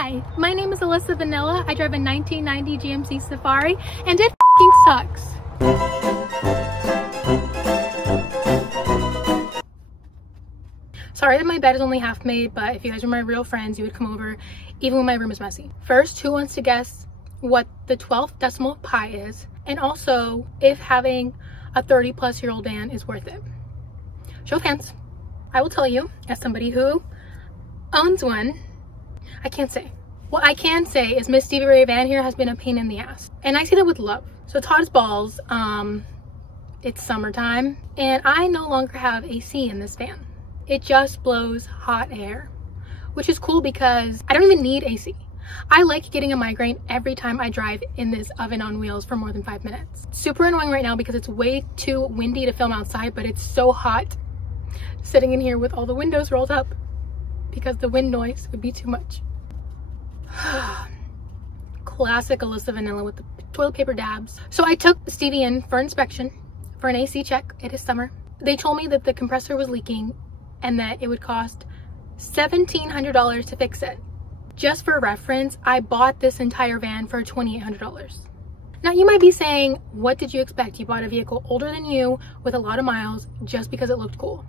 Hi, my name is Alyssa Vanilla. I drive a 1990 GMC Safari and it f***ing sucks. Sorry that my bed is only half made, but if you guys were my real friends, you would come over even when my room is messy. First, who wants to guess what the 12th decimal of pi is? And also, if having a 30-plus-year-old van is worth it. Show of hands. I will tell you, as somebody who owns one, I can't say. What I can say is Miss Stevie Ray van here has been a pain in the ass. And I say that with love. So Todd's balls, it's summertime, and I no longer have AC in this van. It just blows hot air, which is cool because I don't even need AC. I like getting a migraine every time I drive in this oven on wheels for more than 5 minutes. Super annoying right now because it's way too windy to film outside, but it's so hot sitting in here with all the windows rolled up because the wind noise would be too much. Classic Alyssa Vanilla with the toilet paper dabs. So I took Stevie in for inspection for an AC check. It is summer. They told me that the compressor was leaking and that it would cost $1,700 to fix it. Just for reference, I bought this entire van for $2,800. Now you might be saying, what did you expect? You bought a vehicle older than you with a lot of miles just because it looked cool.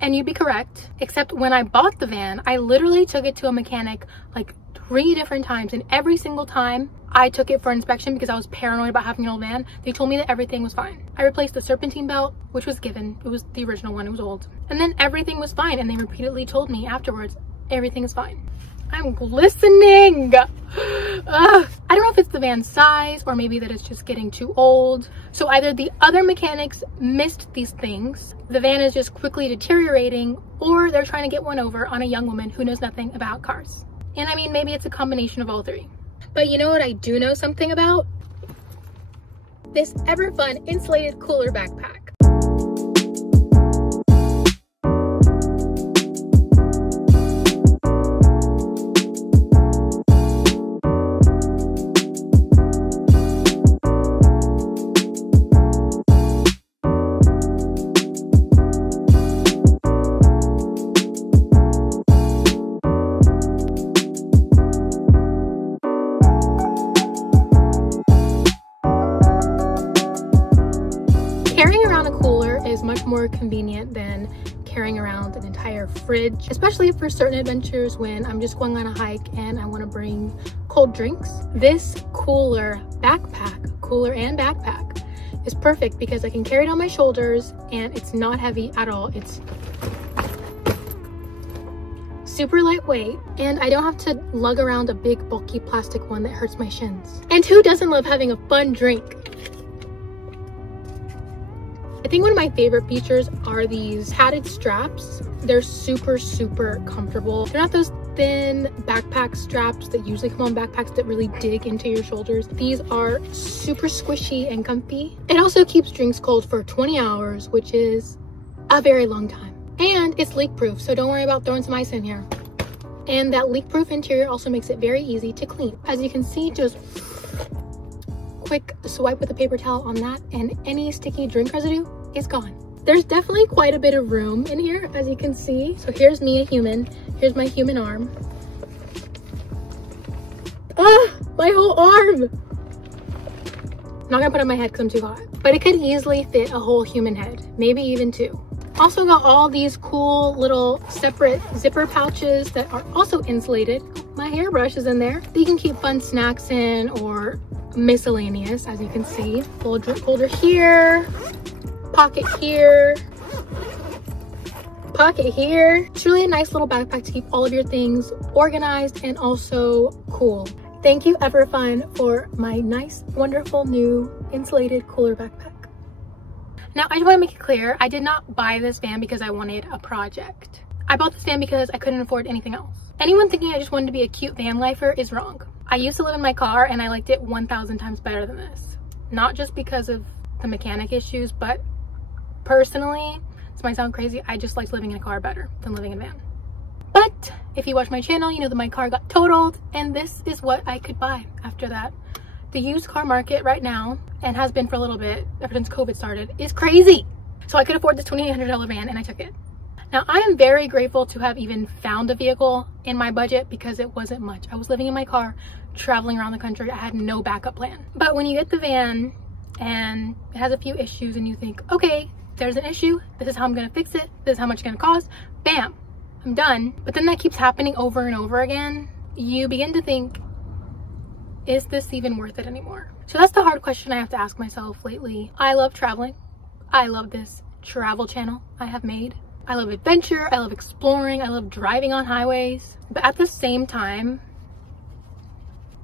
And you'd be correct, except when I bought the van, I literally took it to a mechanic like 3 different times, and every single time I took it for inspection because I was paranoid about having an old van, they told me that everything was fine. I replaced the serpentine belt, which was given. It was the original one, it was old. And then everything was fine, and they repeatedly told me afterwards, everything is fine. I'm glistening. I don't know if it's the van's size or maybe that it's just getting too old. So either the other mechanics missed these things, the van is just quickly deteriorating, or they're trying to get one over on a young woman who knows nothing about cars. And I mean, maybe it's a combination of all 3. But you know what I do know something about? This Everfun insulated cooler backpack. Carrying around a cooler is much more convenient than carrying around an entire fridge, especially for certain adventures when I'm just going on a hike and I want to bring cold drinks. This cooler and backpack is perfect because I can carry it on my shoulders and it's not heavy at all. It's super lightweight and I don't have to lug around a big bulky plastic one that hurts my shins. And who doesn't love having a fun drink? I think one of my favorite features are these padded straps. They're super comfortable. They're not those thin backpack straps that usually come on backpacks that really dig into your shoulders. These are super squishy and comfy. It also keeps drinks cold for 20 hours, which is a very long time. And it's leak proof, so don't worry about throwing some ice in here. And that leak proof interior also makes it very easy to clean. As you can see, just quick swipe with a paper towel on that and any sticky drink residue is gone. There's definitely quite a bit of room in here, as you can see. So here's me, a human. Here's my human arm. Ah, my whole arm. I'm not gonna put it on my head because I'm too hot, but it could easily fit a whole human head, maybe even 2. Also got all these cool little separate zipper pouches that are also insulated. My hairbrush is in there that you can keep fun snacks in or miscellaneous, as you can see. Little drink holder here, pocket here, pocket here. It's really a nice little backpack to keep all of your things organized and also cool. Thank you Everfun for my nice, wonderful new insulated cooler backpack. Now I just want to make it clear, I did not buy this van because I wanted a project. I bought this van because I couldn't afford anything else. Anyone thinking I just wanted to be a cute van lifer is wrong. I used to live in my car and I liked it 1,000 times better than this. Not just because of the mechanic issues, but personally, this might sound crazy, I just liked living in a car better than living in a van. But if you watch my channel, you know that my car got totaled and this is what I could buy after that. The used car market right now, and has been for a little bit ever since COVID started, is crazy. So I could afford this $2,800 van and I took it. Now, I am very grateful to have even found a vehicle in my budget because it wasn't much. I was living in my car, traveling around the country. I had no backup plan. But when you get the van and it has a few issues and you think, okay, there's an issue, this is how I'm gonna fix it, this is how much it's gonna cost, bam, I'm done. But then that keeps happening over and over again. You begin to think, is this even worth it anymore? So that's the hard question I have to ask myself lately. I love traveling. I love this travel channel I have made. I love adventure, I love exploring, I love driving on highways. But at the same time,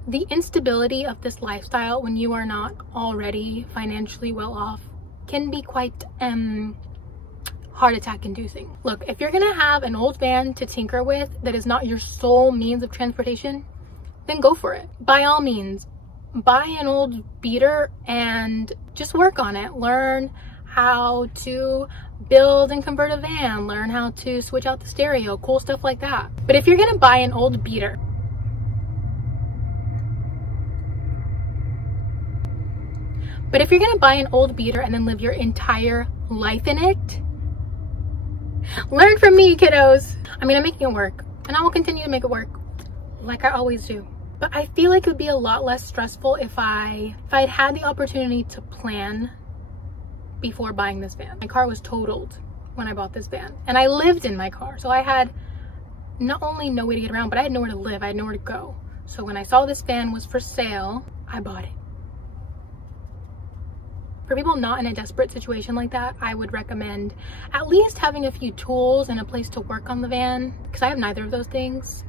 the instability of this lifestyle when you are not already financially well off can be quite heart attack inducing. Look, if you're gonna have an old van to tinker with that is not your sole means of transportation, then go for it. By all means, buy an old beater and just work on it. Learn how to build and convert a van, learn how to switch out the stereo, cool stuff like that. But if you're gonna buy an old beater and then live your entire life in it, learn from me, kiddos. I mean, I'm making it work and I will continue to make it work like I always do. But I feel like it would be a lot less stressful if I'd had the opportunity to plan before buying this van. My car was totaled when I bought this van and I lived in my car. So I had not only no way to get around, but I had nowhere to live. I had nowhere to go. So when I saw this van was for sale, I bought it. For people not in a desperate situation like that, I would recommend at least having a few tools and a place to work on the van, because I have neither of those things.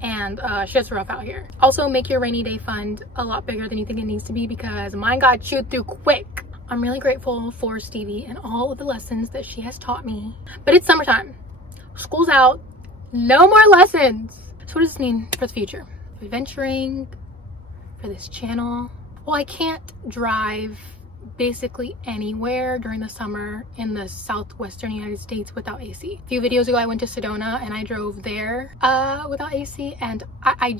And shit's rough out here. Also, make your rainy day fund a lot bigger than you think it needs to be because mine got chewed through quick. I'm really grateful for Stevie and all of the lessons that she has taught me. But it's summertime. School's out. No more lessons. So what does this mean for the future? Adventuring, for this channel. Well, I can't drive basically anywhere during the summer in the southwestern United States without AC. A few videos ago I went to Sedona and I drove there without AC and I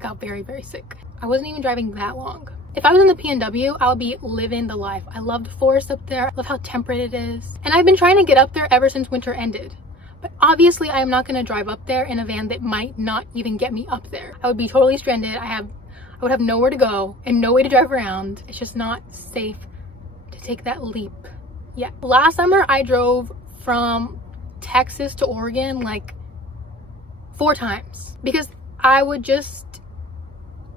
got very, very sick. I wasn't even driving that long. If I was in the PNW, I would be living the life. I love the forest up there. I love how temperate it is. And I've been trying to get up there ever since winter ended. But obviously I am not going to drive up there in a van that might not even get me up there. I would be totally stranded. I would have nowhere to go and no way to drive around. It's just not safe to take that leap yet. Last summer I drove from Texas to Oregon like 4 times because I would just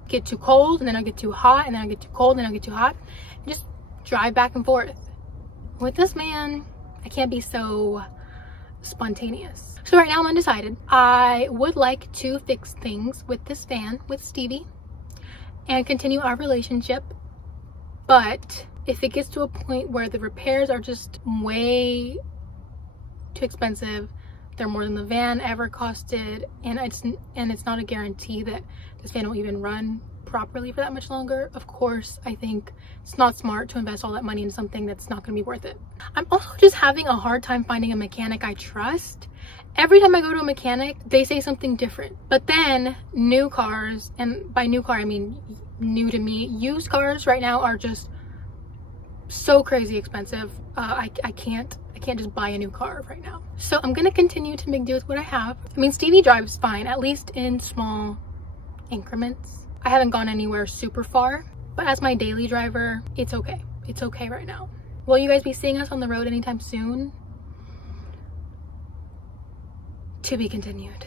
get too cold and then I'll get too hot and then I'll get too cold and then I'll get too hot and just drive back and forth. With this man, I can't be so spontaneous. So right now I'm undecided. I would like to fix things with this van with Stevie and continue our relationship, but if it gets to a point where the repairs are just way too expensive, they're more than the van ever costed, and it's not a guarantee that this van will even run properly for that much longer, of course I think it's not smart to invest all that money in something that's not going to be worth it. I'm also just having a hard time finding a mechanic I trust. Every time I go to a mechanic, they say something different. But then new cars, and by new car I mean new to me, used cars right now are just so crazy expensive. I can't just buy a new car right now. So I'm gonna continue to make do with what I have. I mean, Stevie drives fine, at least in small increments. I haven't gone anywhere super far, but as my daily driver, it's okay. It's okay right now. Will you guys be seeing us on the road anytime soon? To be continued.